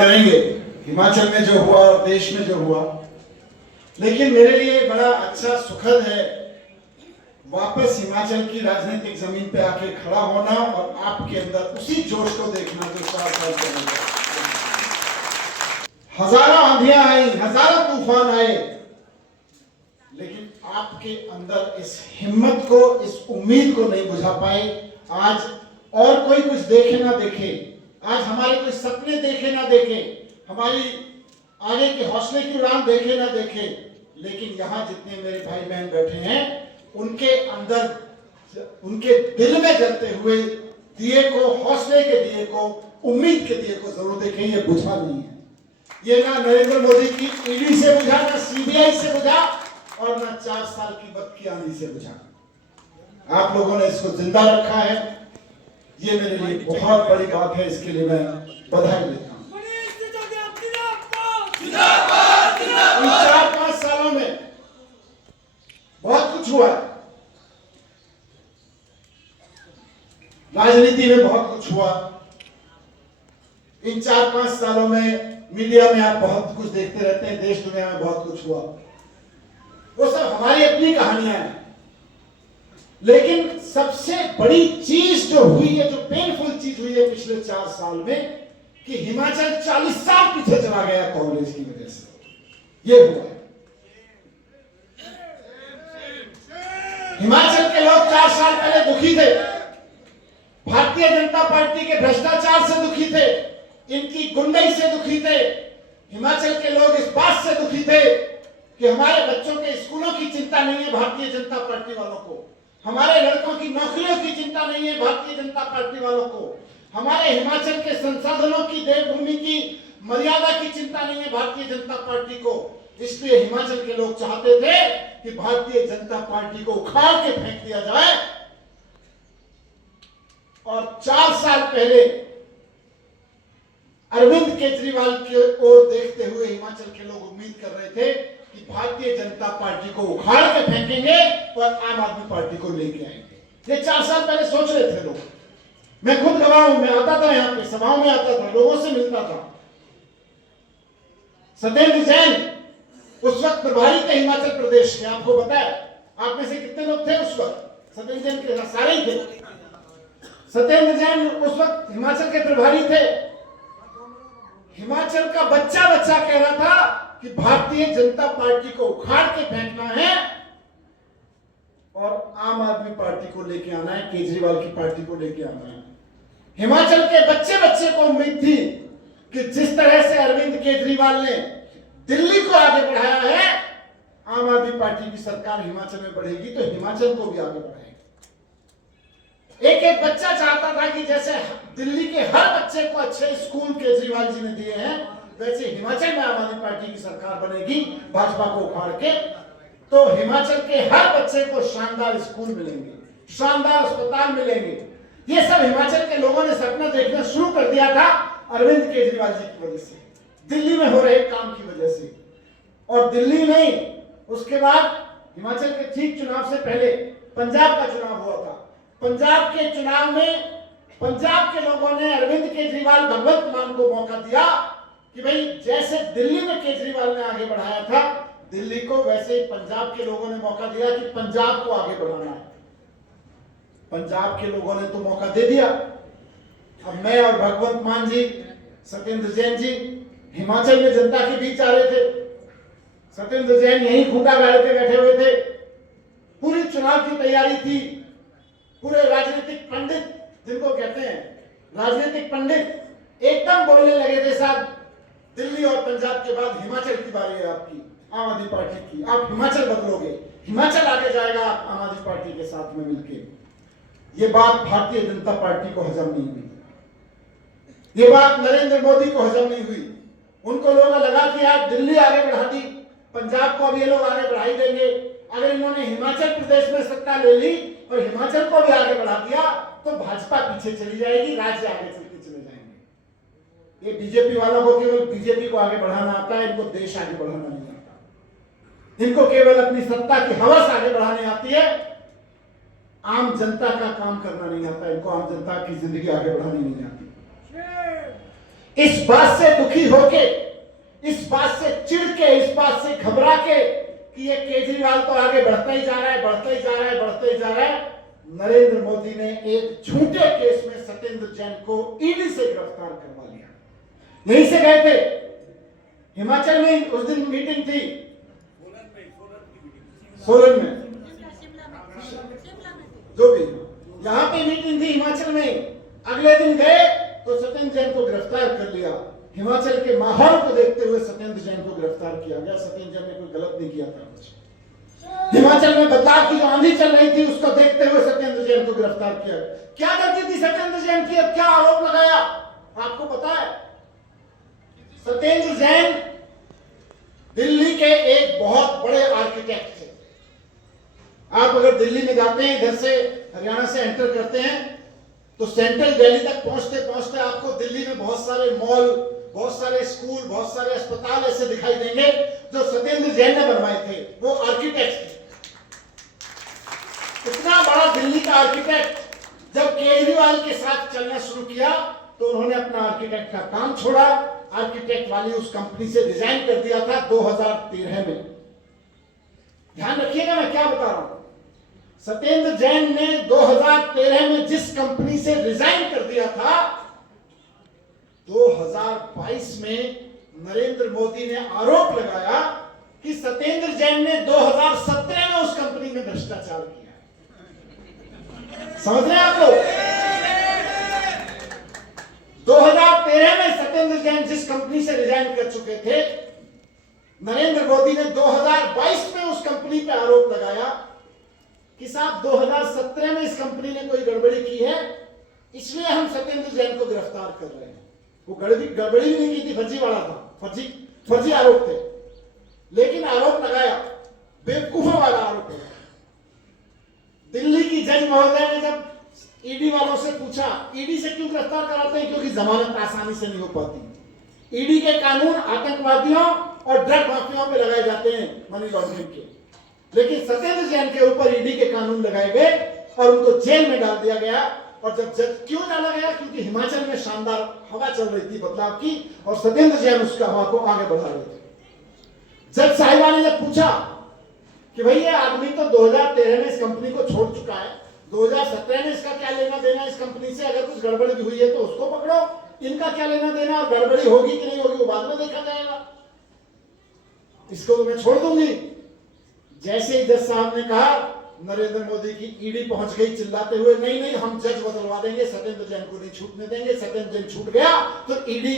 करेंगे हिमाचल में जो हुआ और देश में जो हुआ, लेकिन मेरे लिए बड़ा अच्छा सुखद है वापस हिमाचल की राजनीतिक जमीन पे आके खड़ा होना और आपके अंदर उसी जोश को देखना जो 4 साल पहले। हजारों आंधियां आई, हजारों तूफान आए, लेकिन आपके अंदर इस हिम्मत को, इस उम्मीद को नहीं बुझा पाए। आज और कोई कुछ देखे ना देखे, आज हमारे कोई सपने देखे ना देखे, हमारी आगे के हौसले की उड़ान देखे ना देखे, लेकिन यहाँ जितने मेरे भाई बहन बैठे हैं उनके अंदर, उनके दिल में जलते हुए दिए को, हौसले के दिए को, उम्मीद के दिए को जरूर देखें। ये बुझा नहीं है, ये ना नरेंद्र मोदी की ईडी से बुझा, ना सीबीआई से बुझा, और ना 4 साल की वक्त की आंधी से बुझा। आप लोगों ने इसको जिंदा रखा है, ये मेरे लिए बहुत बड़ी बात है। इसके लिए मैं बधाई देता हूं। इन 4-5 सालों में बहुत कुछ हुआ है, राजनीति में बहुत कुछ हुआ। इन 4-5 सालों में मीडिया में आप बहुत कुछ देखते रहते हैं, देश दुनिया में बहुत कुछ हुआ, वो सब हमारी अपनी कहानियां हैं। लेकिन सबसे बड़ी चीज जो हुई है, जो पेनफुल चीज हुई है पिछले 4 साल में, कि हिमाचल 40 साल पीछे चला गया कांग्रेस की वजह से, ये हुआ है। हिमाचल के लोग 4 साल पहले दुखी थे, भारतीय जनता पार्टी के भ्रष्टाचार से दुखी थे, इनकी गुंडई से दुखी थे। हिमाचल के लोग इस बात से दुखी थे कि हमारे बच्चों के स्कूलों की चिंता नहीं है भारतीय जनता पार्टी वालों को, हमारे लड़कों की नौकरियों की चिंता नहीं है भारतीय जनता पार्टी वालों को, हमारे हिमाचल के संसाधनों की, देवभूमि की मर्यादा की चिंता नहीं है भारतीय जनता पार्टी को। इसलिए हिमाचल के लोग चाहते थे कि भारतीय जनता पार्टी को उखाड़ के फेंक दिया जाए। और 4 साल पहले अरविंद केजरीवाल की ओर देखते हुए हिमाचल के लोग उम्मीद कर रहे थे कि भारतीय जनता पार्टी को उखाड़ के फेंकेंगे और आम आदमी पार्टी को लेके आएंगे। ये 4 साल पहले सोच रहे थे लोग। मैं खुद गवाह हूं, मैं आता था यहाँ पे, सभाओं में आता था, लोगों से मिलता था। सत्येंद्र जैन उस वक्त प्रभारी थे हिमाचल प्रदेश के, आपको पता है? आप में से कितने लोग थे उस वक्त? सत्येंद्र जैन के सारे ही थे। सत्येंद्र जैन उस वक्त हिमाचल के प्रभारी थे। हिमाचल का बच्चा कह रहा था कि भारतीय जनता पार्टी को उखाड़ के फेंकना है और आम आदमी पार्टी को लेके आना है, केजरीवाल की पार्टी को लेके आना है। हिमाचल के बच्चे को उम्मीद थी कि जिस तरह से अरविंद केजरीवाल ने दिल्ली को आगे बढ़ाया है, आम आदमी पार्टी की सरकार हिमाचल में बढ़ेगी तो हिमाचल को भी आगे बढ़ाएगी। एक बच्चा चाहता था कि जैसे दिल्ली के हर बच्चे को अच्छे स्कूल केजरीवाल जी ने दिए हैं, वैसे हिमाचल में आम आदमी पार्टी की सरकार बनेगी भाजपा को उखाड़ के, तो हिमाचल के हर बच्चे को शानदार स्कूल मिलेंगे, शानदार अस्पताल मिलेंगे। ये सब हिमाचल के लोगों ने सपना देखना शुरू कर दिया था अरविंद केजरीवाल जी की वजह से, दिल्ली में हो रहे काम की वजह से। और दिल्ली नहीं, उसके बाद हिमाचल के ठीक चुनाव से पहले पंजाब का चुनाव हुआ था। पंजाब के चुनाव में पंजाब के लोगों ने अरविंद केजरीवाल, भगवंत मान को मौका दिया कि भाई जैसे दिल्ली में केजरीवाल ने आगे बढ़ाया था दिल्ली को, वैसे ही पंजाब के लोगों ने मौका दिया कि पंजाब को आगे बढ़ाना है। पंजाब के लोगों ने तो मौका दे दिया। अब मैं और भगवंत मान जी, सत्येंद्र जैन जी हिमाचल में जनता के बीच आ रहे थे। सत्येंद्र जैन यही खूंटा गाड़ के बैठे हुए थे, पूरी चुनाव की तैयारी थी। पूरे राजनीतिक पंडित, जिनको कहते हैं राजनीतिक पंडित, एकदम बोलने लगे थे साहब दिल्ली और पंजाब के बाद हिमाचल की बारी है आपकी, आम आदमी पार्टी की, आप हिमाचल बदलोगे, हिमाचल आगे जाएगा आम आदमी पार्टी के साथ में मिलकर। ये बात भारतीय जनता पार्टी को हजम नहीं हुई, ये बात नरेंद्र मोदी को हजम नहीं हुई। उनको लोगों लगा कि यार दिल्ली आगे बढ़ा दी, पंजाब को अब ये लोग आगे बढ़ा ही देंगे। अगर इन्होंने हिमाचल प्रदेश में सत्ता ले ली और हिमाचल को भी आगे बढ़ा दिया तो भाजपा पीछे चली जाएगी, राज्य आगे चलते चले जाएंगे। ये बीजेपी वालों को केवल बीजेपी को आगे बढ़ाना आता है, इनको देश आगे बढ़ाना नहीं आता। इनको केवल अपनी सत्ता की हवस आगे बढ़ानी आती है, आम जनता का काम करना नहीं आता, इनको आम जनता की जिंदगी आगे बढ़ानी नहीं आती। इस बात से दुखी होके, इस बात से चिढ़ के, इस बात से घबरा के कि ये केजरीवाल तो आगे बढ़ता ही जा रहा है, बढ़ता ही जा रहा है, बढ़ता ही जा रहा है, नरेंद्र मोदी ने एक झूठे केस में सत्येंद्र जैन को ईडी से गिरफ्तार करवा लिया। यहीं से गए थे, हिमाचल में उस दिन मीटिंग थी, सोलन में, जो भी यहां पे मीटिंग थी हिमाचल में, अगले दिन गए तो सत्येंद्र जैन को गिरफ्तार कर लिया। हिमाचल के माहौल को देखते हुए सत्येंद्र जैन को गिरफ्तार किया गया। सत्येंद्र जैन ने कोई गलत नहीं किया था कुछ। हिमाचल में बदलाव की जो आंधी चल रही थी उसको देखते हुए सत्येंद्र जैन को गिरफ्तार किया। क्या गलती थी सत्येंद्र जैन की? अब क्या आरोप लगाया आपको पता है? सत्येंद्र जैन दिल्ली के एक बहुत बड़े आर्किटेक्ट थे। आप अगर दिल्ली में जाते हैं, इधर से हरियाणा से एंटर करते हैं, तो सेंट्रल दिल्ली तक पहुंचते पहुंचते आपको दिल्ली में बहुत सारे मॉल, बहुत सारे स्कूल, बहुत सारे अस्पताल ऐसे दिखाई देंगे जो सत्येंद्र जैन ने बनवाए थे। वो आर्किटेक्ट थे। इतना बड़ा दिल्ली का आर्किटेक्ट जब केजरीवाल के साथ चलना शुरू किया तो उन्होंने अपना आर्किटेक्ट का काम छोड़ा। आर्किटेक्ट वाली उस कंपनी से रिजाइन कर दिया था 2013 में। ध्यान रखिएगा मैं क्या बता रहा हूं। सत्येंद्र जैन ने 2013 में जिस कंपनी से रिजाइन कर दिया था, 2022 में नरेंद्र मोदी ने आरोप लगाया कि सत्येंद्र जैन ने 2017 में उस कंपनी में भ्रष्टाचार किया। समझ रहे हैं आप लोग? 2013 में सत्येंद्र जैन जिस कंपनी से रिजाइन कर चुके थे, नरेंद्र मोदी ने 2022 में उस कंपनी पे आरोप लगाया कि साहब 2017 में इस कंपनी ने कोई गड़बड़ी की है, इसलिए हम सत्येंद्र जैन को गिरफ्तार कर रहे हैं। वो गड़बड़ी भी नहीं की थी, फर्जी वाला था, फर्जी आरोप थे, लेकिन आरोप लगाया, बेवकूफों वाला आरोप है। दिल्ली की जज महोदय ने जब ईडी वालों से पूछा, ईडी से क्यों गिरफ्तार कराते हैं? क्योंकि जमानत आसानी से नहीं हो पाती। ईडी के कानून आतंकवादियों और ड्रग माफियाओं पे लगाए जाते हैं, मनी लॉन्ड्रिंग के, लेकिन सत्येंद्र जैन के ऊपर ईडी के कानून लगाए गए और उनको जेल में डाल दिया गया। और जब क्यों डाला गया? क्योंकि हिमाचल में शानदार हवा चल रही थी बदलाव की और सत्येंद्र जैन उसका हवा को आगे बढ़ा रहे थे। जज साहिबा ने जब पूछा कि भैया आदमी तो 2013 में इस कंपनी को छोड़ चुका है, 2017 में इसका क्या लेना देना इस कंपनी से? अगर कुछ गड़बड़ी भी हुई है तो उसको पकड़ो, इनका क्या लेना देना? और गड़बड़ी होगी कि नहीं होगी वो बाद में देखा जाएगा, इसको तो मैं छोड़ दूंगी। जैसे ही जज साहब ने कहा, नरेंद्र मोदी की ईडी पहुंच गई चिल्लाते हुए, नहीं नहीं हम जज बदलवा देंगे, सत्येंद्र जैन को नहीं छूटने देंगे। सत्येंद्र जैन छूट गया तो ईडी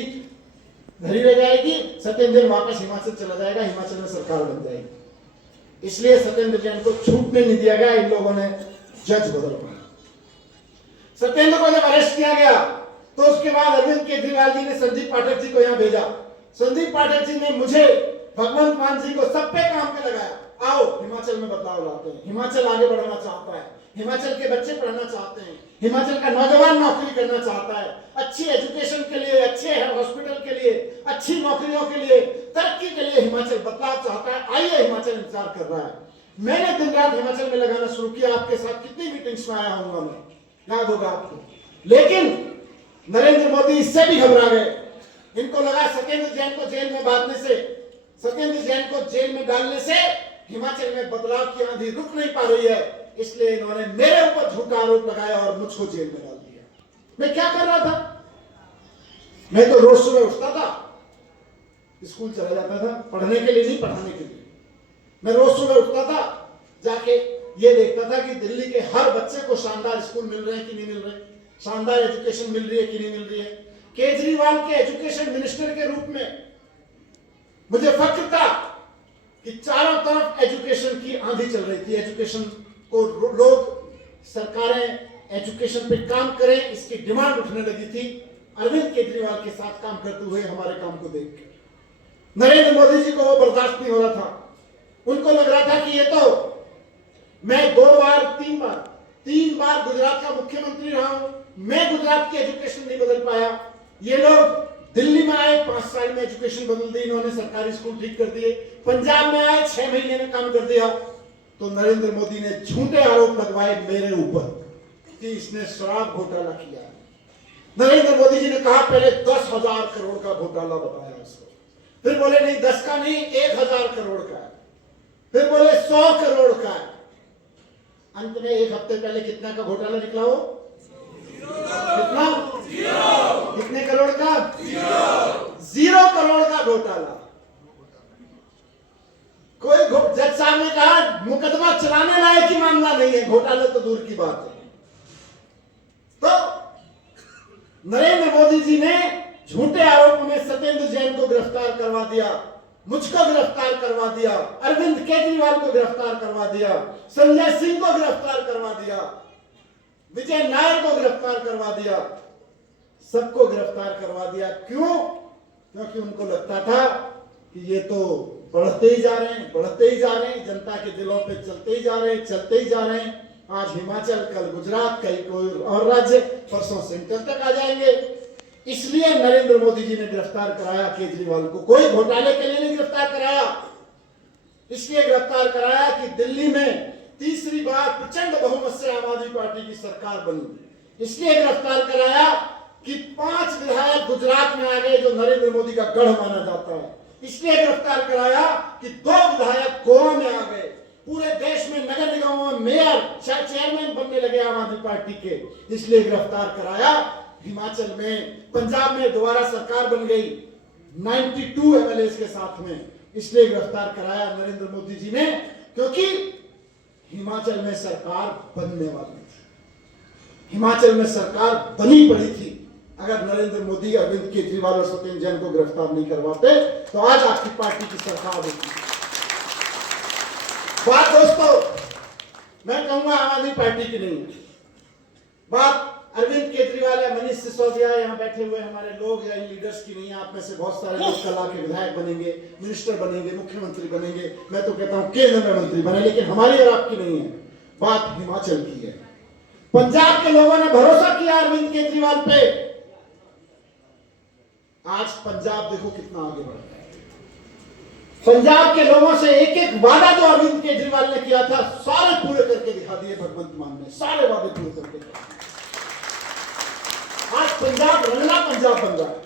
धरी रह जाएगी, सत्येंद्र जैन वापस हिमाचल चला जाएगा, हिमाचल में सरकार बन जाएगी। इसलिए सत्येंद्र जैन को छूटने नहीं दिया गया, इन लोगों ने जज बदलवाया। सत्येंद्र को जब अरेस्ट किया गया तो उसके बाद अरविंद केजरीवाल जी ने संदीप पाठक जी को यहां भेजा। संदीप पाठक जी ने मुझे, भगवंत मान जी को सब पे काम पे लगाया, आओ हिमाचल में बदलाव लाते हैं। हिमाचल आगे बढ़ना चाहता है, हिमाचल के बच्चे पढ़ना चाहते हैं, हिमाचल का नौजवान नौकरी करना चाहता है, अच्छी एजुकेशन के लिए, अच्छे हॉस्पिटल के लिए, अच्छी नौकरियों के लिए, तरक्की के लिए हिमाचल बदलाव चाहता है। आइए, हिमाचल इंतजार कर रहा है। मैंने दिन रात हिमाचल में लगाना शुरू किया। आपके साथ कितनी मीटिंग्स में आया हूंगा मैं, याद होगा आपको। लेकिन नरेंद्र मोदी इससे भी घबरा गए। इनको लगा सत्येंद्र जैन को जेल में बांधने से, सत्येंद्र जैन को जेल में डालने से हिमाचल में बदलाव की आंधी रुक नहीं पा रही है, इसलिए इन्होंने मेरे ऊपर झूठा आरोप लगाया और मुझको जेल में डाल दिया। मैं क्या कर रहा था? मैं तो रोज सुबह उठता था, स्कूल चला जाता था, पढ़ने के लिए नहीं, पढ़ाने के लिए। मैं रोज सुबह उठता था, जाके ये देखता था कि दिल्ली के हर बच्चे को शानदार स्कूल मिल रहे हैं कि नहीं मिल रहे, शानदार एजुकेशन मिल रही है कि नहीं मिल रही है। केजरीवाल के एजुकेशन मिनिस्टर के रूप में मुझे फख्र था कि चारों तरफ एजुकेशन की आंधी चल रही थी। एजुकेशन को लोग, सरकारें एजुकेशन पे काम करें, इसकी डिमांड उठने लगी थी। अरविंद केजरीवाल के साथ काम करते हुए हमारे काम को देख के नरेंद्र मोदी जी को वो बर्दाश्त नहीं हो रहा था। उनको लग रहा था कि ये तो मैं 3 बार गुजरात का मुख्यमंत्री रहा हूं, मैं गुजरात की एजुकेशन नहीं बदल पाया। ये लोग दिल्ली में आए, 5 साल में एजुकेशन बदल दी इन्होंने, सरकारी स्कूल ठीक कर दिए। पंजाब में आए, 6 महीने में काम कर दिया। तो नरेंद्र मोदी ने झूठे आरोप लगवाए मेरे ऊपर कि इसने शराब घोटाला किया। नरेंद्र मोदी जी ने कहा पहले 10,000 करोड़ का घोटाला बताया इसको, फिर बोले नहीं 10 का नहीं 1,000 करोड़ का है, फिर बोले 100 करोड़ का है। अंत में एक हफ्ते पहले कितना का घोटाला निकला हो? कितना? कितने करोड़ का? 0 करोड़ का घोटाला। कोई जज साहब ने कहा मुकदमा चलाने लायक ही मामला नहीं है, घोटाला तो दूर की बात है। तो नरेंद्र मोदी जी ने झूठे आरोपों में सत्येंद्र जैन को गिरफ्तार करवा दिया, मुझको गिरफ्तार करवा दिया, अरविंद केजरीवाल को गिरफ्तार करवा दिया, संजय सिंह को गिरफ्तार करवा दिया, विजय नायर को गिरफ्तार करवा दिया, सबको गिरफ्तार करवा दिया। क्यों? क्योंकि उनको लगता था कि ये तो बढ़ते ही जा रहे हैं, बढ़ते ही जा रहे हैं, जनता के दिलों पे चलते ही जा रहे हैं, चलते ही जा रहे हैं। आज हिमाचल, कल गुजरात, कहीं कोई और राज्य, परसों सेंटर तक आ जाएंगे। इसलिए नरेंद्र मोदी जी ने गिरफ्तार कराया केजरीवाल को। कोई घोटाले के लिए नहीं गिरफ्तार कराया, इसलिए गिरफ्तार कराया कि दिल्ली में तीसरी बार प्रचंड बहुमत से आम आदमी पार्टी की सरकार बनी। इसलिए गिरफ्तार कराया कि 5 विधायक गुजरात में आ गए जो नरेंद्र मोदी का गढ़ माना जाता है। इसलिए गिरफ्तार कराया कि 2 विधायक गोवा में आ गए। पूरे देश में नगर निगमों में मेयर, चेयरमैन बनने लगे आम आदमी पार्टी के, इसलिए गिरफ्तार कराया। हिमाचल में, पंजाब में दोबारा सरकार बन गई 92 एमएलए के साथ में, इसलिए गिरफ्तार कराया नरेंद्र मोदी जी ने, क्योंकि हिमाचल में सरकार बनने वाली थी, हिमाचल में सरकार बनी पड़ी थी। अगर नरेंद्र मोदी, अरविंद केजरीवाल और सत्येंद्र जैन को गिरफ्तार नहीं करवाते तो आज आपकी पार्टी की सरकार होती। बात दोस्तों, मैं कहूंगा आम आदमी पार्टी की नहीं है, बात अरविंद केजरीवाल या मनीष सिसोदिया यहाँ बैठे हुए हमारे लोग या लीडर्स की नहीं है। आप में से बहुत सारे लोग कल के विधायक बनेंगे, मिनिस्टर बनेंगे, मुख्यमंत्री बनेंगे, मैं तो कहता हूं केंद्र में मंत्री बने, लेकिन हमारी और आपकी नहीं है। बात हिमाचल की है। पंजाब के लोगों ने भरोसा किया अरविंद केजरीवाल पे, आज पंजाब देखो कितना आगे बढ़ गया। पंजाब के लोगों से एक एक वादा जो अरविंद केजरीवाल ने किया था सारे पूरे करके दिखा दिए भगवंत मान ने, सारे वादे पूरे करके दिखा दिए। आज पंजाब रंगला पंजाब बन रहा है,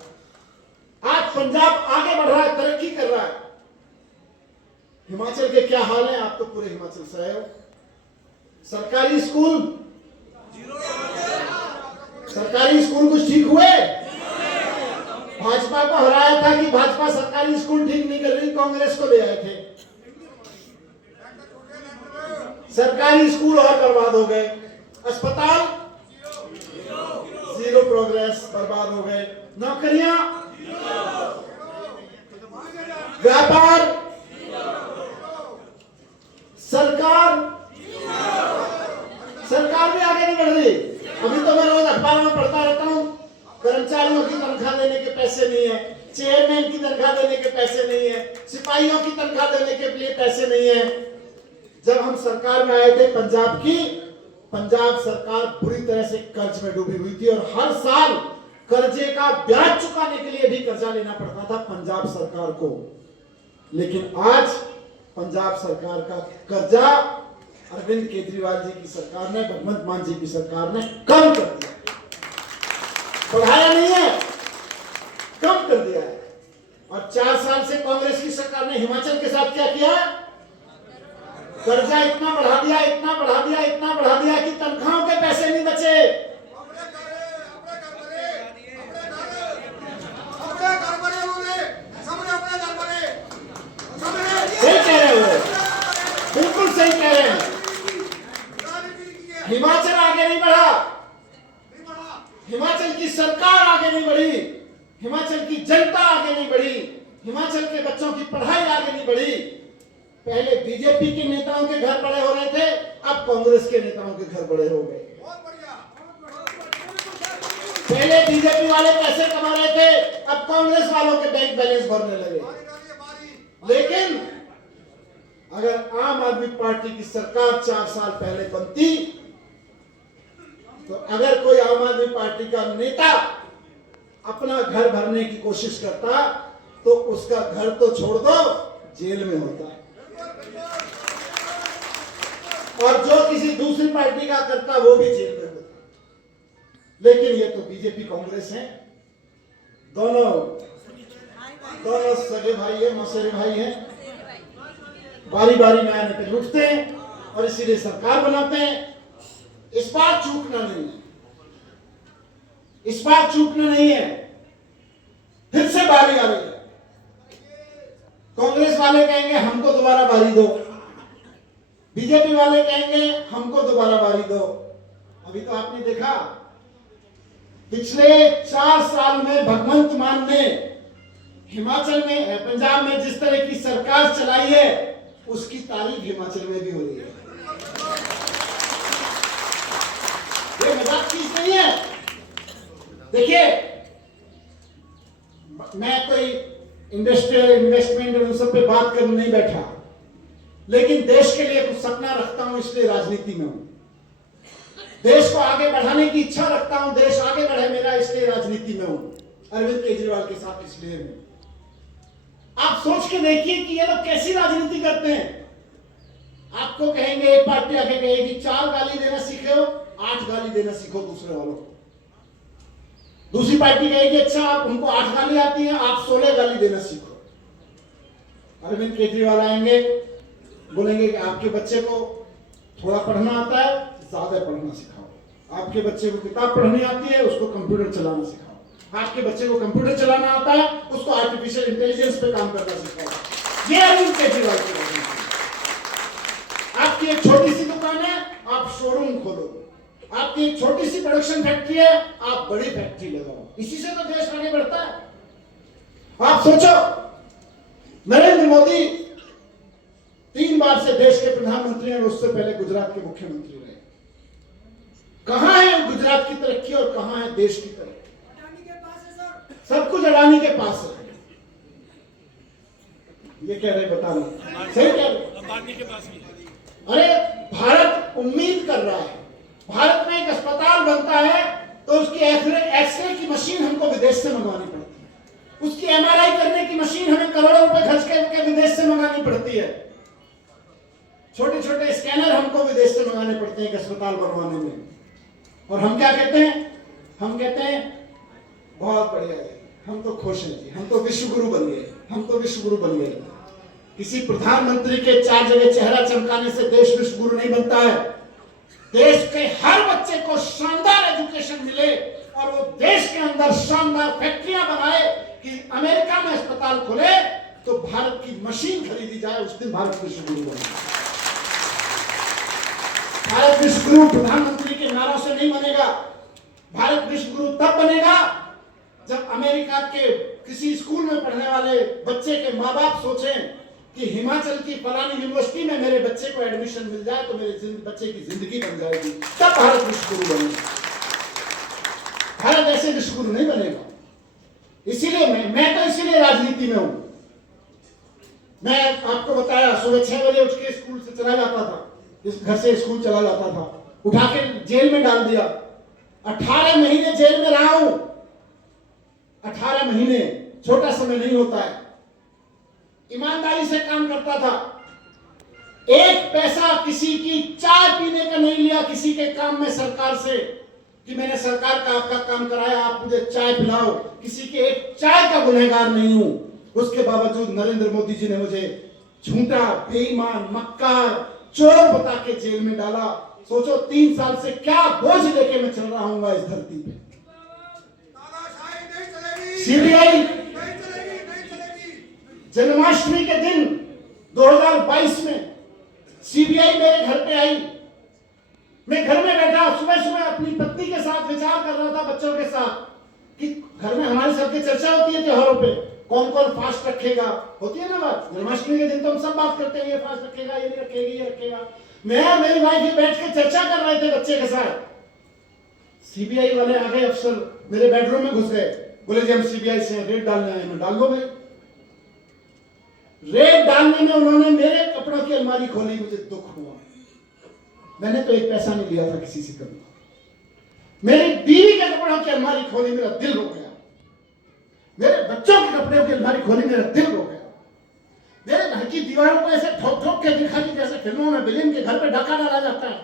आज पंजाब आगे बढ़ रहा है, तरक्की कर रहा है। हिमाचल के क्या हाल है? आप तो पूरे हिमाचल से आए हो। सरकारी स्कूल कुछ ठीक हुए? भाजपा को हराया था कि भाजपा सरकारी स्कूल ठीक नहीं कर रही, कांग्रेस को ले आए थे। सरकारी स्कूल और बर्बाद हो गए, अस्पताल 0 प्रोग्रेस, बर्बाद हो गए, नौकरियां, व्यापार, सरकार भी आगे नहीं बढ़ रही। अभी तो मैं रोज अखबार में पढ़ता रहता हूं, कर्मचारियों की तनख्वाह देने के पैसे नहीं है, चेयरमैन की तनख्वाह देने के पैसे नहीं है, सिपाहियों की तनख्वाह देने के लिए पैसे नहीं है। जब हम सरकार में आए थे पंजाब सरकार पूरी तरह से कर्ज में डूबी हुई थी और हर साल कर्जे का ब्याज चुकाने के लिए भी कर्जा लेना पड़ता था पंजाब सरकार को। लेकिन आज पंजाब सरकार का कर्जा अरविंद केजरीवाल जी की सरकार ने, भगवंत मान जी की सरकार ने कम कर दिया, बढ़ाया नहीं है, कम कर दिया है। और 4 साल से कांग्रेस की सरकार ने हिमाचल के साथ क्या किया? कर्जा इतना बढ़ा दिया, इतना बढ़ा दिया, इतना बढ़ा दिया कि तनख्वाहों के पैसे नहीं बचे। सही कह रहे हो, बिल्कुल सही कह रहे हैं। हिमाचल आगे नहीं बढ़ा, हिमाचल की सरकार आगे नहीं बढ़ी, हिमाचल की जनता आगे नहीं बढ़ी, हिमाचल के बच्चों की पढ़ाई आगे नहीं बढ़ी। पहले बीजेपी के नेताओं के घर बड़े हो रहे थे, अब कांग्रेस के नेताओं के घर बड़े हो गए। पहले बीजेपी वाले पैसे कमा रहे थे, अब कांग्रेस वालों के बैंक बैलेंस भरने लगे। लेकिन अगर आम आदमी पार्टी की सरकार 4 साल पहले बनती तो अगर कोई आम आदमी पार्टी का नेता अपना घर भरने की कोशिश करता तो उसका घर तो छोड़ दो, जेल में होता। और जो किसी दूसरी पार्टी का करता वो भी जेल में होता। लेकिन ये तो बीजेपी कांग्रेस है, दोनों सगे भाई है, मौसेरे भाई है, बारी बारी में आने पे लुटते हैं और इसीलिए सरकार बनाते हैं। इस बार चूकना नहीं है, इस बार चूकना नहीं है। फिर से बारी आ रही है, कांग्रेस वाले कहेंगे हमको दोबारा बारी दो, बीजेपी वाले कहेंगे हमको दोबारा बारी दो। अभी तो आपने देखा पिछले 4 साल में भगवंत मान ने हिमाचल में, पंजाब में जिस तरह की सरकार चलाई है उसकी तारीफ हिमाचल में भी हो रही है। ये मजाक चीज नहीं है। देखिए, मैं कोई इन्वेस्टमेंट उन सब पे बात करने नहीं बैठा, लेकिन देश के लिए कुछ सपना रखता हूं, इसलिए राजनीति में हूं। देश को आगे बढ़ाने की इच्छा रखता हूं, देश आगे बढ़े मेरा, इसलिए राजनीति में हूं। अरविंद केजरीवाल के साथ इसलिए हूं। आप सोच के देखिए कि ये लोग कैसी राजनीति करते हैं। आपको कहेंगे, एक पार्टी आके कहेगी 4 गाली देना सीखो, 8 गाली देना सीखो दूसरे वालों को। दूसरी पार्टी कहेगी अच्छा आप उनको 8 गाली आती है, आप 16 गाली देना सीखो। अरविंद केजरीवाल आएंगे, बोलेंगे कि आपके बच्चे को थोड़ा पढ़ना आता है, ज्यादा पढ़ना सिखाओ। आपके बच्चे को किताब पढ़नी आती है, उसको कंप्यूटर चलाना सिखाओ। आपके बच्चे को कंप्यूटर चलाना आता है, उसको आर्टिफिशियल इंटेलिजेंस पे काम करना सिखाओ। ये अरविंद केजरीवाल की राजनीति। आपकी एक छोटी सी दुकान है, आप शोरूम खोलो। आपकी एक छोटी सी प्रोडक्शन फैक्ट्री है, आप बड़ी फैक्ट्री लगाओ। इसी से तो देश आगे बढ़ता है। आप सोचो, नरेंद्र मोदी 3 बार से देश के प्रधानमंत्री हैं, उससे पहले गुजरात के मुख्यमंत्री रहे। कहां है गुजरात की तरक्की और कहां है देश की तरक्की? अडानी के पास है सर, सब कुछ अडानी के पास है। ये कह रहे, बता रहे, सही कह रहे, अडानी के पास भी है। अरे भारत उम्मीद कर रहा है, भारत में एक अस्पताल बनता है तो उसकी एक्सरे की मशीन हमको विदेश से मंगवानी पड़ती है, उसकी MRI करने की मशीन हमें करोड़ों रुपए खर्च करके विदेश से मंगानी पड़ती है, छोटे छोटे स्कैनर हमको विदेश से मंगाने पड़ते हैं एक अस्पताल बनवाने में। और हम क्या कहते हैं? हम कहते हैं बहुत बढ़िया है, हम तो खुश हैं जी, हम तो विश्व गुरु बन गए, हम तो विश्व गुरु बन गए। किसी प्रधानमंत्री के 4 जगह चेहरा चमकाने से देश विश्व गुरु नहीं बनता है। देश के हर बच्चे को शानदार एजुकेशन मिले और वो देश के अंदर शानदार फैक्ट्रियां बनाए कि अमेरिका में अस्पताल खुले तो भारत की मशीन खरीदी जाए, उस दिन भारत विश्व गुरु बने। भारत विश्व गुरु प्रधानमंत्री के नारों से नहीं बनेगा। भारत विश्व गुरु तब बनेगा जब अमेरिका के किसी स्कूल में पढ़ने वाले बच्चे के माँ बाप सोचें कि हिमाचल की फलानी यूनिवर्सिटी में मेरे बच्चे को एडमिशन मिल जाए तो मेरे बच्चे की जिंदगी बन जाएगी, तब भारत विश्व गुरु बनेगा। भारत ऐसे विश्व गुरु नहीं बनेगा। इसीलिए मैं तो इसीलिए राजनीति में हूं। मैं आपको बताया, सुबह 6 बजे उठ के स्कूल से चला जाता था, इस घर से स्कूल चला जाता था, उठा के जेल में डाल दिया। 18 महीने जेल में रहा हूं। 18 महीने छोटा समय नहीं होता है। ईमानदारी से काम करता था, एक पैसा किसी की चाय पीने का नहीं लिया किसी के काम में सरकार से कि मैंने सरकार का आपका काम कराया, आप मुझे चाय पिलाओ। किसी के एक चाय का गुनहगार नहीं हूं। उसके बावजूद नरेंद्र मोदी जी ने मुझे झूठा, बेईमान, मक्कार, चोर बता के जेल में डाला। सोचो 3 साल से क्या बोझ लेके मैं चल रहा हूं इस धरती पे। सीबीआई जन्माष्टमी के दिन 2022 में सीबीआई मेरे घर पे आई। मैं घर में बैठा सुबह सुबह अपनी पत्नी के साथ विचार कर रहा था, बच्चों के साथ, कि घर में हमारी सबकी चर्चा होती है त्योहारों पे, कौन कौन फास्ट रखेगा, होती है ना बात। जन्माष्टमी के दिन तो हम सब बात करते हैं, ये फास्ट रखेगा, ये नहीं रखेगा, ये रखेगा। मैं और मेरी वाइफ बैठ के चर्चा कर रहे थे बच्चे के साथ। सीबीआई वाले आ गए, अफसर मेरे बेडरूम में घुस गए, बोले जी हम सीबीआई से रेड डालने आए। मैं डाल दो भाई। रेड डालने में उन्होंने मेरे कपड़ों की अलमारी खोली, मुझे दुख हुआ। मैंने तो एक पैसा नहीं लिया था किसी से कभी। मेरी बीवी के कपड़ों की अलमारी खोली, मेरा दिल रो गया। मेरे बच्चों के कपड़ों की अलमारी खोली, मेरा दिल रो गया। मेरे घर की दीवारों को ऐसे ठोक ठोक के दिखा कि जैसे फिल्मों में विलेन के घर पे डाका डाला जाता है।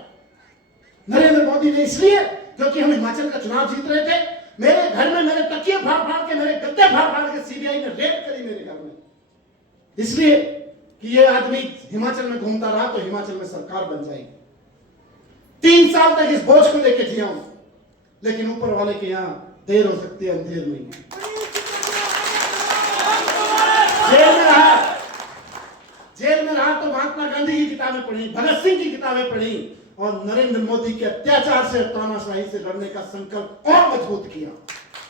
नरेंद्र मोदी ने इसलिए क्योंकि हम हिमाचल का चुनाव जीत रहे थे। मेरे घर में मेरे तकिए फाड़ फाड़ के, मेरे गद्दे फाड़ फाड़ के सीबीआई ने रेप करी मेरे घर में, इसलिए कि ये आदमी हिमाचल में घूमता रहा तो हिमाचल में सरकार बन जाएगी। 3 साल तक इस बोझ को लेके जिया हूं, लेकिन ऊपर वाले के यहां देर हो सकती है, अंधेर नहीं है। जेल में रहा तो महात्मा गांधी की किताबें पढ़ी, भगत सिंह की किताबें पढ़ी और नरेंद्र मोदी के अत्याचार से, तानाशाही से लड़ने का संकल्प और मजबूत किया।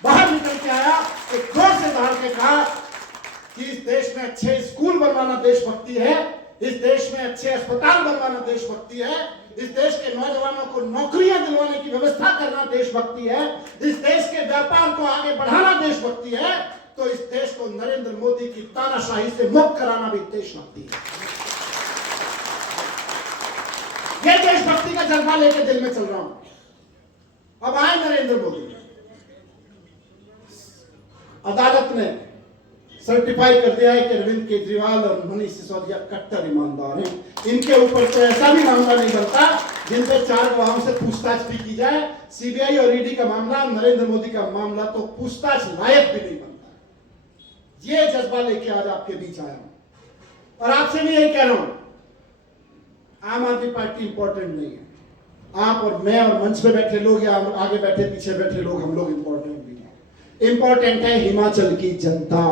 बाहर निकल के आया, एक जोर से बाहर के कहा कि इस देश में अच्छे स्कूल बनवाना देशभक्ति है, इस देश में अच्छे अस्पताल बनवाना देशभक्ति है, इस देश के नौजवानों को नौकरियां दिलवाने की व्यवस्था करना देशभक्ति है, इस देश के व्यापार को आगे बढ़ाना देशभक्ति है, तो इस देश को नरेंद्र मोदी की तानाशाही से मुक्त कराना भी देशभक्ति है। यह देशभक्ति का जज्बा लेकर दिल में चल रहा हूं। अब आए नरेंद्र मोदी, अदालत ने सर्टिफाई कर दिया है कि अरविंद केजरीवाल और मनीष सिसोदिया कट्टर ईमानदार हैं। इनके ऊपर तो ऐसा भी मामला नहीं बनता जिन पर 4 गवाहों से पूछताछ भी की जाए। सीबीआई और ईडी का मामला, नरेंद्र मोदी का मामला तो पूछताछ लायक भी नहीं बनता। ये जज्बा लेके आज आपके बीच आया हूं और आपसे भी यही कह रहा हूं, आम आदमी पार्टी इंपॉर्टेंट नहीं है। आप और मैं और मंच पे बैठे लोग या आगे बैठे पीछे बैठे लोग, हम लोग इंपॉर्टेंट नहीं है। इंपॉर्टेंट है हिमाचल की जनता,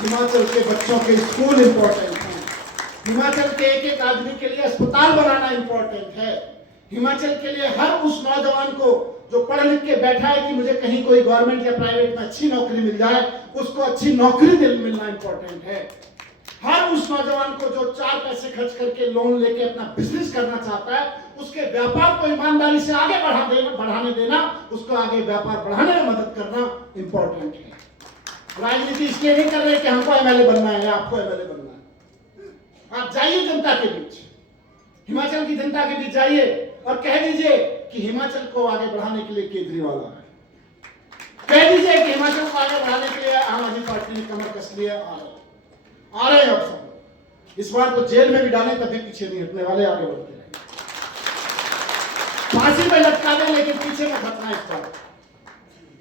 हिमाचल के बच्चों के स्कूल इंपॉर्टेंट है, हिमाचल के एक आदमी के लिए अस्पताल बनाना इंपॉर्टेंट है, हिमाचल के लिए हर उस नौजवान को जो पढ़ लिख के बैठा है कि मुझे कहीं कोई गवर्नमेंट या प्राइवेट में अच्छी नौकरी मिल जाए, उसको अच्छी नौकरी मिलना इंपॉर्टेंट है। हर उस नौजवान को जो 4 पैसे खर्च करके लोन लेके अपना बिजनेस करना चाहता है, उसके व्यापार को ईमानदारी से आगे बढ़ाने देना, उसको आगे व्यापार बढ़ाने में मदद करना इंपॉर्टेंट है। राजनीति इसलिए नहीं कर रहे कि हमको एमएलए बनना है या आपको एमएलए बनना है। आप जाइए जनता के बीच, हिमाचल की जनता के बीच जाइए और कह दीजिए कि हिमाचल को आगे बढ़ाने के लिए केजरीवाल आ रहा है, कह दीजिए कि हिमाचल को आगे बढ़ाने के लिए आम आदमी पार्टी ने कमर कस लिया, आ रहे हैं। अब सब इस बार तो जेल में भी डालें तभी पीछे नहीं हटने वाले, आगे बढ़ते रहेंगे। फांसी पे लटका दें लेकिन पीछे में हटना। इस बार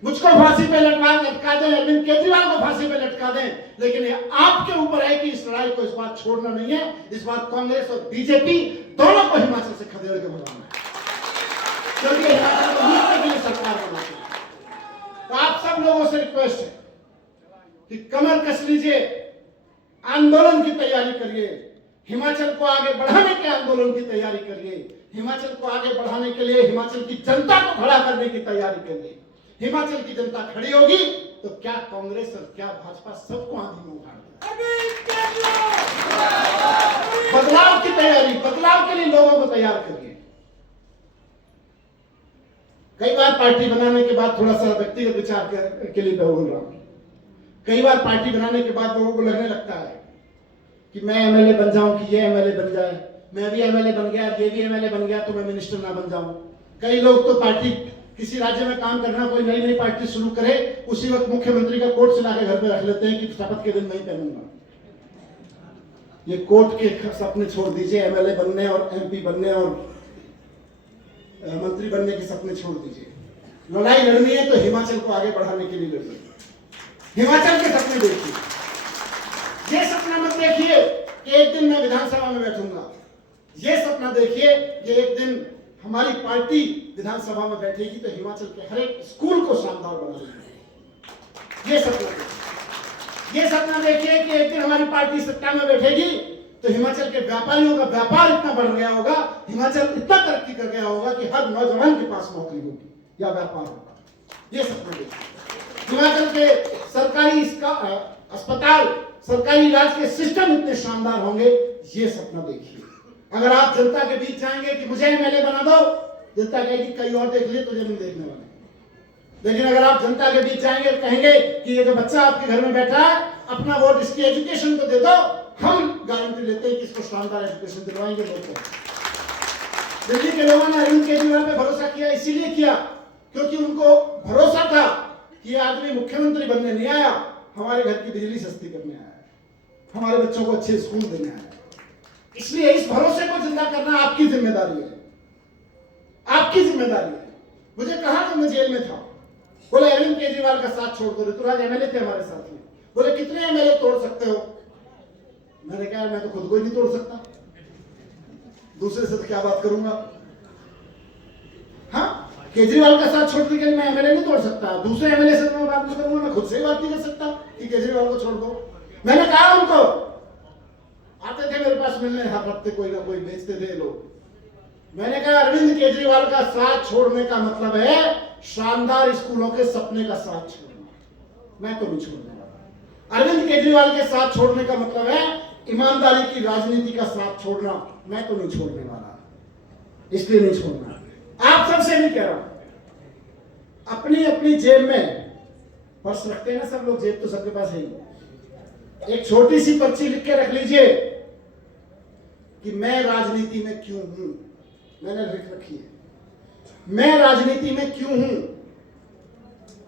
मुझको फांसी पे लटका दें, अरविंद केजरीवाल को फांसी पे लटका दें, लेकिन ये आपके ऊपर है कि इस लड़ाई को इस बार छोड़ना नहीं है। इस बार कांग्रेस और बीजेपी दोनों को हिमाचल से खदेड़ के भगाना है, क्योंकि हिमाचल को मिलने के लिए सरकार बनानी है। तो आप सब लोगों से रिक्वेस्ट है कि कमर कस लीजिए, आंदोलन की तैयारी करिए, हिमाचल को आगे बढ़ाने के आंदोलन की तैयारी करिए, हिमाचल को आगे बढ़ाने के लिए हिमाचल की जनता को खड़ा करने की तैयारी करिए। हिमाचल की जनता खड़ी होगी तो क्या कांग्रेस और क्या भाजपा सबको आंधी में उठा देगा। बदलाव की तैयारी, बदलाव के लिए लोगों को तैयार करिए। कई बार पार्टी बनाने के बाद थोड़ा सा व्यक्तिगत विचार के लिए बोल रहा हूं, कई बार पार्टी बनाने के बाद लोगों को लगने लगता है कि मैं एमएलए बन जाऊं कि ये एमएलए बन जाए, मैं भी एमएलए बन गया, ये भी एमएलए बन गया तो मैं मिनिस्टर ना बन जाऊं। कई लोग तो पार्टी, किसी राज्य में काम करना, कोई नई नई पार्टी शुरू करे, उसी वक्त मुख्यमंत्री का कोट सिला के घर पे रख लेते हैं कि शपथ के दिन नहीं पहनूंगा। ये कोट के सपने छोड़ दीजिए, एमएलए बनने और एमपी बनने और मंत्री बनने के सपने छोड़ दीजिए। लड़ाई लड़नी है तो हिमाचल को आगे बढ़ाने के लिए लड़िए। हिमाचल के सपने देखिए। ये सपना मत देखिए कि एक दिन मैं विधानसभा में बैठूंगा, ये सपना देखिए कि एक दिन हमारी पार्टी विधानसभा में बैठेगी तो हिमाचल के हर एक स्कूल को शानदार बनाएगी। ये सपना देखिए। ये सपना देखिए कि एक दिन हमारी पार्टी सत्ता में बैठेगी तो हिमाचल के व्यापारियों का व्यापार इतना बढ़ गया होगा, हिमाचल इतना तरक्की कर गया होगा कि हर नौजवान के पास नौकरी होगी या व्यापार होगा। ये सपना देखिए। हिमाचल के सरकारी अस्पताल, सरकारी इलाज के सिस्टम इतने शानदार होंगे, ये सपना देखिए। अगर आप जनता के बीच जाएंगे कि मुझे एमएलए बना दो, जनता कहेगी कहीं और देख ले, तुझे नहीं देखने वाले। लेकिन अगर आप जनता के बीच जाएंगे कहेंगे कि ये जो बच्चा आपके घर में बैठा है, अपना वोट इसकी एजुकेशन को दे दो, हम गारंटी लेते हैं कि इसको शानदार एजुकेशन दिलवाएंगे। दिल्ली के लोगों ने अरविंद केजरीवाल पे भरोसा किया, इसीलिए किया क्योंकि उनको भरोसा था कि ये आदमी मुख्यमंत्री बनने नहीं आया, हमारे घर की बिजली सस्ती करने आया है, हमारे बच्चों को अच्छे स्कूल देने आया है। इसलिए इस भरोसे को जिंदा करना आपकी जिम्मेदारी है। आपकी जिम्मेदारी है। मुझे कहा जब मैं जेल में था, बोले अरविंद केजरीवाल का साथ छोड़ दो, ऋतुराज एमएलए थे हमारे साथ में, बोले कितने एमएलए तोड़ सकते हो? मैंने कहा मैं तो खुद को ही नहीं तोड़ सकता, दूसरे से तो क्या बात करूंगा। हाँ, केजरीवाल का साथ छोड़ने के लिए मैं एमएलए नहीं तोड़ सकता, दूसरे एमएलए से मैं बात नहीं करूंगा, मैं खुद से ही बात नहीं कर सकता कि केजरीवाल को छोड़ दो। मैंने कहा उनको, आते थे मेरे पास मिलने, हर हफ्ते कोई ना कोई भेजते थे लोग। मैंने कहा अरविंद केजरीवाल का साथ छोड़ने का मतलब है शानदार स्कूलों के सपने का साथ छोड़ना, मैं तो नहीं छोड़ने वाला। अरविंद केजरीवाल के साथ छोड़ने का मतलब है ईमानदारी की राजनीति का साथ छोड़ना, मैं तो नहीं छोड़ने वाला, इसलिए नहीं छोड़ना। आप सबसे नहीं कह रहा, अपनी अपनी जेब में पर्स रखते हैं ना सब लोग, जेब तो सबके पास है ही, एक छोटी सी पर्ची लिख के रख लीजिए कि मैं राजनीति में क्यों हूं। मैंने लिख रखी है, मैं राजनीति में क्यों हूं।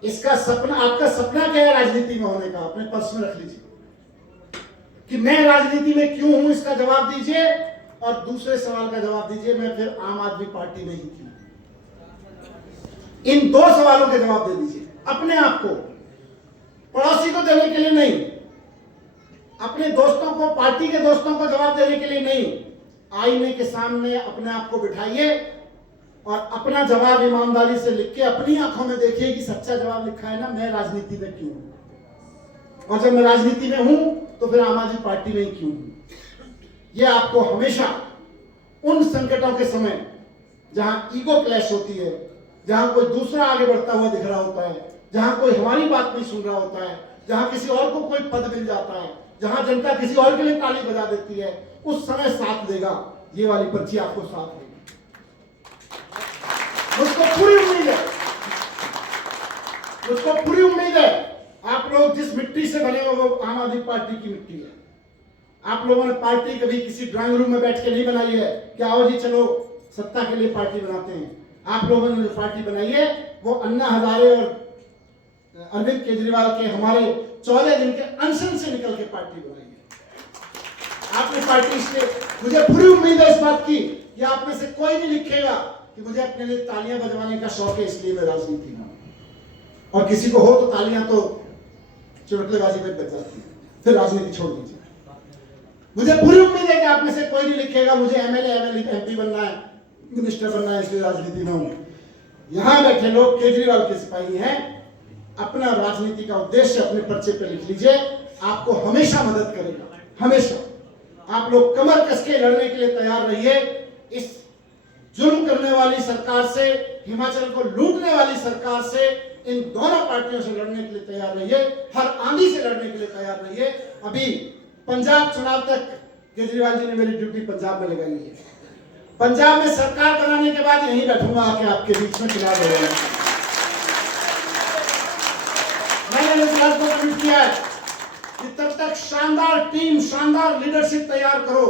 इसका सपना, आपका सपना क्या है राजनीति में होने का, अपने पर्स में रख लीजिए कि मैं राजनीति में क्यों हूं, इसका जवाब दीजिए। और दूसरे सवाल का जवाब दीजिए, मैं फिर आम आदमी पार्टी में ही क्यों। इन दो सवालों के जवाब दे दीजिए अपने आप को, पड़ोसी को देने के लिए नहीं, अपने दोस्तों को, पार्टी के दोस्तों को जवाब देने के लिए नहीं। आईने के सामने अपने आप को बिठाइए और अपना जवाब ईमानदारी से लिख के अपनी आंखों में देखिए कि सच्चा जवाब लिखा है ना, मैं राजनीति में क्यों हूं, और जब मैं राजनीति में हूं तो फिर आम आदमी पार्टी में ही क्यों हूं। यह आपको हमेशा उन संकटों के समय जहां ईगो क्लैश होती है, जहां कोई दूसरा आगे बढ़ता हुआ दिख रहा होता है, जहां कोई हमारी बात नहीं सुन रहा होता है, जहां किसी और को कोई पद मिल जाता है, जहां जनता किसी और के लिए ताली बजा देती है, उस समय साथ देगा। ये वाली पर्ची आपको साथ देगी, मुझको पूरी उम्मीद है, मुझको पूरी उम्मीद है। आप लोग जिस मिट्टी से बने हो वो आम आदमी पार्टी की मिट्टी है। आप लोगों ने पार्टी कभी किसी ड्राइंग रूम में बैठ के नहीं बनाई है कि आओ जी चलो सत्ता के लिए पार्टी बनाते हैं। आप लोगों ने जो पार्टी बनाई है वो अन्ना हजारे और अरविंद केजरीवाल के हमारे 14 दिन के अनशन से निकल के पार्टी बनाई है। आपने पार्टी, इसलिए मुझे पूरी उम्मीद है इस बात की कि आप में से कोई नहीं लिखेगा कि मुझे अपने लिए तालियां बजवाने का शौक है इसलिए मैं राजनीति में हूं। और किसी को हो तो तालियां तो चुटकुलेबाजी में बच जाती है, फिर राजनीति छोड़ दीजिए। मुझे पूरी उम्मीद है कि आप में से कोई नहीं लिखेगा मुझे एमएलए एमपी बनना है, मिनिस्टर बनना है इसलिए राजनीति में हूं। यहां बैठे लोग केजरीवाल के सिपाही हैं। अपना राजनीति का उद्देश्य अपने पर्चे पे लिख लीजिए, आपको हमेशा मदद करेगा, हमेशा। आप लोग कमर कस के लड़ने के लिए तैयार रहिए। इस जुर्म करने वाली सरकार से, हिमाचल को लूटने वाली सरकार से, इन दोनों पार्टियों से लड़ने के लिए तैयार रहिए, हर आंधी से लड़ने के लिए तैयार रहिए। अभी पंजाब चुनाव तक केजरीवाल जी ने मेरी ड्यूटी पंजाब में लगाई है। पंजाब में सरकार बनाने के बाद यहीं बैठूंगा आके आपके बीच में चुनाव लड़ूंगा। मैंने ऋतुराज को कमिट किया है कि तब तक शानदार टीम, शानदार लीडरशिप तैयार करो।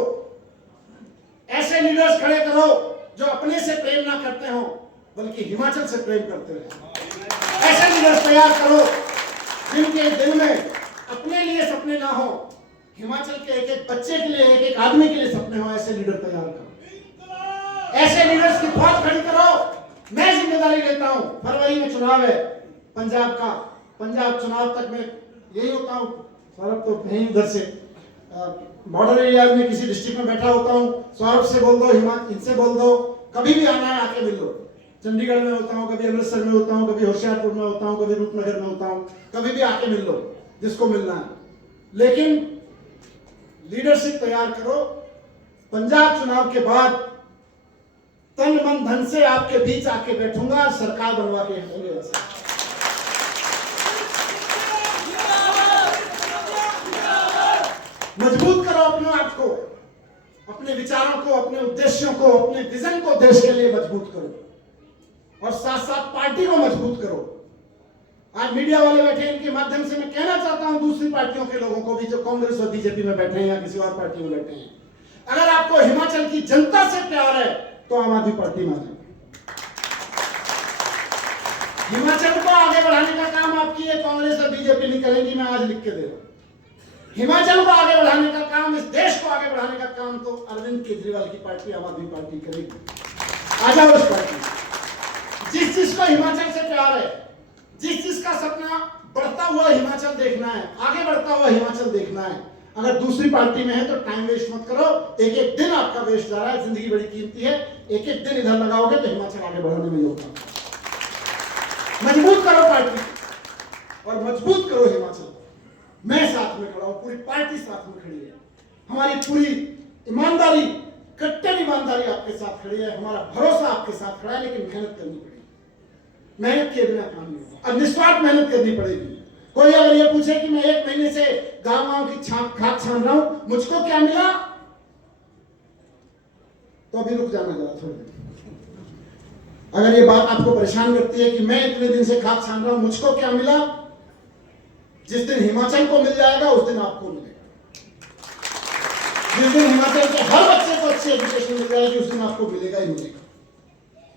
ऐसे लीडर्स खड़े करो जो अपने से प्रेम ना करते हो बल्कि हिमाचल से प्रेम करते रहे। ऐसे लीडर्स तैयार करो जिनके दिल में अपने लिए सपने ना हो, हिमाचल के एक एक बच्चे के लिए, एक एक आदमी के लिए सपने हो। ऐसे लीडर तैयार करो, ऐसे लीडर्स की फौज खड़ी करो। मैं जिम्मेदारी लेता हूं। फरवरी में चुनाव है पंजाब का। पंजाब चुनाव तक मैं यही होता हूं, सौरभ तो नहीं उधर से, बॉर्डर एरिया में किसी डिस्ट्रिक्ट में बैठा होता हूं। सौरभ से बोल दो, इनसे बोल दो, कभी भी आना है आके मिल लो। चंडीगढ़ में होता हूं, कभी अमृतसर में होता हूं, कभी होशियारपुर में होता हूं, कभी रूपनगर में होता हूं, कभी भी आके मिल लो जिसको मिलना है। लेकिन लीडरशिप तैयार करो। पंजाब चुनाव के बाद तन मन धन से आपके बीच आके बैठूंगा, सरकार बनवा के होंगे। मजबूत करो अपने आप को, अपने विचारों को, अपने उद्देश्यों को, अपने विजन को देश के लिए मजबूत करो और साथ साथ पार्टी को मजबूत करो। आज मीडिया वाले बैठे, इनके माध्यम से मैं कहना चाहता हूं दूसरी पार्टियों के लोगों को भी जो कांग्रेस और बीजेपी में बैठे हैं या किसी और पार्टी में बैठे हैं, अगर आपको हिमाचल की जनता से प्यार है तो आम आदमी पार्टी में आ जाए। हिमाचल को आगे बढ़ाने का काम आपकी ये कांग्रेस और बीजेपी नहीं करेंगी, मैं आज लिख के दे रहा हूं। हिमाचल को आगे बढ़ाने का काम, इस देश को आगे बढ़ाने का काम तो अरविंद केजरीवाल की पार्टी, आम आदमी पार्टी करेगी। आ जाओ इस पार्टी। जिस चीज को हिमाचल से प्यार है, जिस चीज का सपना बढ़ता हुआ हिमाचल देखना है, आगे बढ़ता हुआ हिमाचल देखना है, अगर दूसरी पार्टी में है तो टाइम वेस्ट मत करो। एक एक दिन आपका वेस्ट जा रहा है, जिंदगी बड़ी कीमती है, एक एक दिन इधर लगाओगे तो हिमाचल आगे बढ़ने में योगदान। मजबूत करो पार्टी और मजबूत करो हिमाचल। मैं साथ में खड़ा हूं, पूरी पार्टी साथ में खड़ी है, हमारी पूरी ईमानदारी, कट्टर ईमानदारी आपके साथ खड़ी है, हमारा भरोसा आपके साथ खड़ा है। लेकिन मेहनत करनी पड़ेगी, मेहनत किए बिना काम नहीं होगा, और निस्वार्थ मेहनत करनी पड़ेगी। कोई अगर ये पूछे कि मैं 1 महीने से गांव की खाद छान रहा हूं, मुझको क्या मिला, तो अभी रुक जाना जरा थोड़ी देर। अगर ये बात आपको परेशान करती है कि मैं इतने दिन से खाद छान रहा हूं, मुझको क्या मिला, जिस दिन हिमाचल को मिल जाएगा उस दिन आपको मिलेगा। जिस दिन हिमाचल के हर बच्चे को अच्छी एजुकेशन मिल जाएगी उस दिन आपको मिलेगा ही मिलेगा।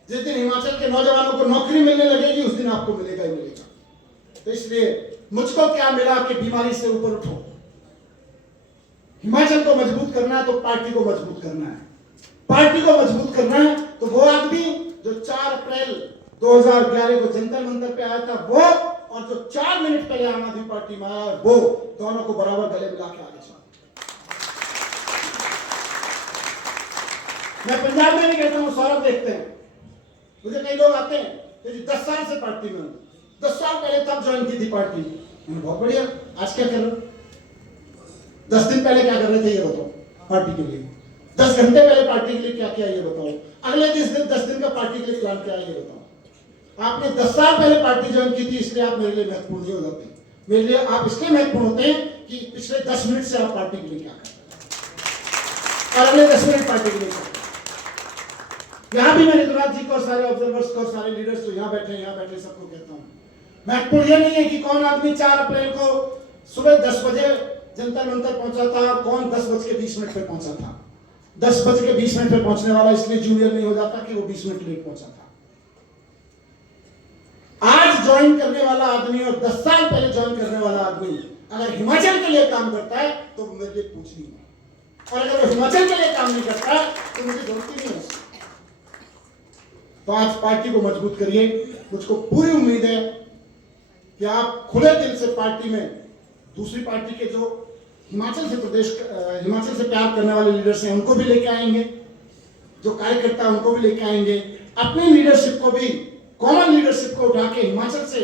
जिस दिन हिमाचल के नौजवानों को नौकरी मिलने लगेगी उस दिन आपको मिलेगा ही मिलेगा। तो इसलिए मुझको क्या मिला कि बीमारी से ऊपर उठो। हिमाचल को मजबूत करना है तो पार्टी को मजबूत करना है, पार्टी को मजबूत करना है तो वो आदमी जो 4 अप्रैल 2011 को जंतर मंतर पे आया था वो, और जो 4 मिनट पहले आम आदमी पार्टी में आया वो, दोनों को बराबर गले मिला के आगे चला। मैं पंजाब में भी कहता हूँ, सौरभ देखते हैं, मुझे कई लोग आते हैं कि 10 साल से पार्टी में हूं, 10 साल पहले तब ज्वाइन की थी पार्टी। बहुत बढ़िया, आज क्या कर रहे हो? 10 दिन पहले क्या कर रहे थे ये बताओ पार्टी के लिए, 10 घंटे पहले पार्टी के लिए क्या किया ये बताओ, अगले 10 दिन का पार्टी के लिए प्लान क्या है ये बताओ। आपने 10 साल पहले पार्टी ज्वाइन की थी, इसलिए आप मेरे लिए महत्वपूर्ण नहीं हो जाते। मेरे लिए आप इसलिए महत्वपूर्ण होते हैं कि पिछले 10 मिनट से आप पार्टी के लिए क्या कर रहे हैं और अगले 10 मिनट पार्टी के लिए क्या कर रहे हैं। यहाँ भी मैं ऋतुराज जी को, सारे ऑब्जर्वर्स को, सारे लीडर्स को, यहाँ बैठे सबको कहता हूँ, महत्वपूर्ण यह नहीं है कि कौन आदमी 4 अप्रैल को सुबह 10 बजे जंतर मंतर पहुंचा था और कौन 10:20 पे पहुंचा था। 10:20 पे पहुंचने वाला इसलिए जूनियर नहीं हो जाता कि वो 20 मिनट लेट पहुंचा था। आज ज्वाइन करने वाला आदमी और 10 साल पहले ज्वाइन करने वाला आदमी अगर हिमाचल के लिए काम करता है तो मेरे लिए पूछ नहीं है, और अगर वो हिमाचल के लिए काम नहीं करता तो मुझे जरूरत ही नहीं है। तो आज पार्टी को मजबूत करिए। मुझको पूरी उम्मीद है कि आप खुले दिल से पार्टी में, दूसरी पार्टी के जो हिमाचल से प्यार करने वाले लीडर्स हैं उनको भी लेके आएंगे, जो कार्यकर्ता उनको भी लेके आएंगे, अपनी लीडरशिप को भी, कॉमन लीडरशिप को उठा के हिमाचल से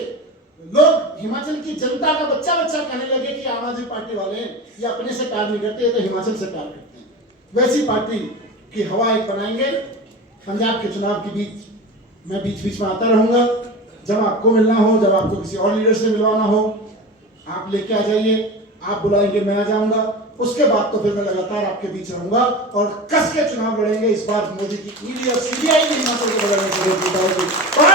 लोग, हिमाचल की जनता का बच्चा कहने लगे कि आम आदमी पार्टी वाले हैं ये अपने से प्यार नहीं करते, तो हिमाचल से प्यार करते हैं। वैसी पार्टी की हवा एक बनाएंगे। पंजाब के चुनाव के बीच मैं बीच में आता रहूंगा, जब आपको मिलना हो, जब आपको किसी और लीडर से मिलवाना हो आप लेके आ जाइए, आप बुलाएंगे मैं आ जाऊंगा। उसके बाद तो फिर मैं लगातार आपके बीच रहूंगा और कस के चुनाव लड़ेंगे। इस बार मोदी की ईडी और सीबीआई की हिम्मत को बदलने की जरूरत है।